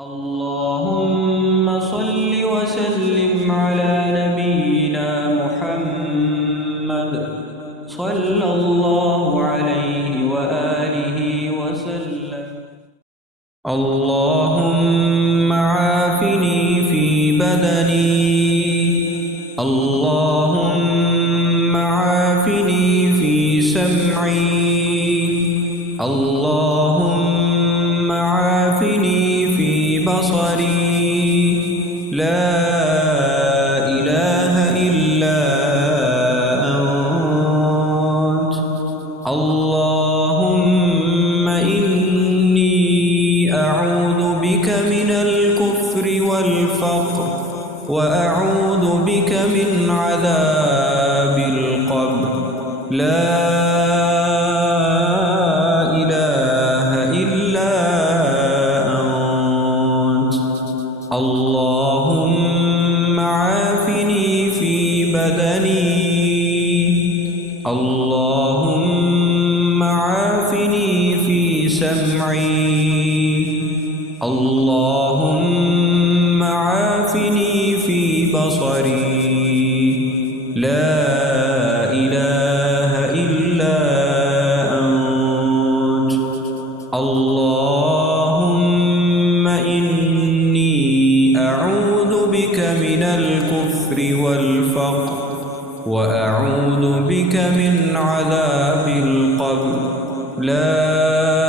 اللهم صل وسلم على نبينا محمد صلى الله عليه وآله وسلم. اللهم عافني في بدني، اللهم عافني في سمعي، اللهم عافني في بصري، لا إله إلا أنت. اللهم إني أعوذ بك من الكفر والفقر، وأعوذ بك من عذاب القبر، لا إله إلا أنت. اللهم عافني في بدني، اللهم عافني في سمعي، اللهم عافني في بصري، لا إله إلا أنت. اللهم إني أعوذ بك من الكفر والفقر، وأعوذ بك من عذاب القبر، لا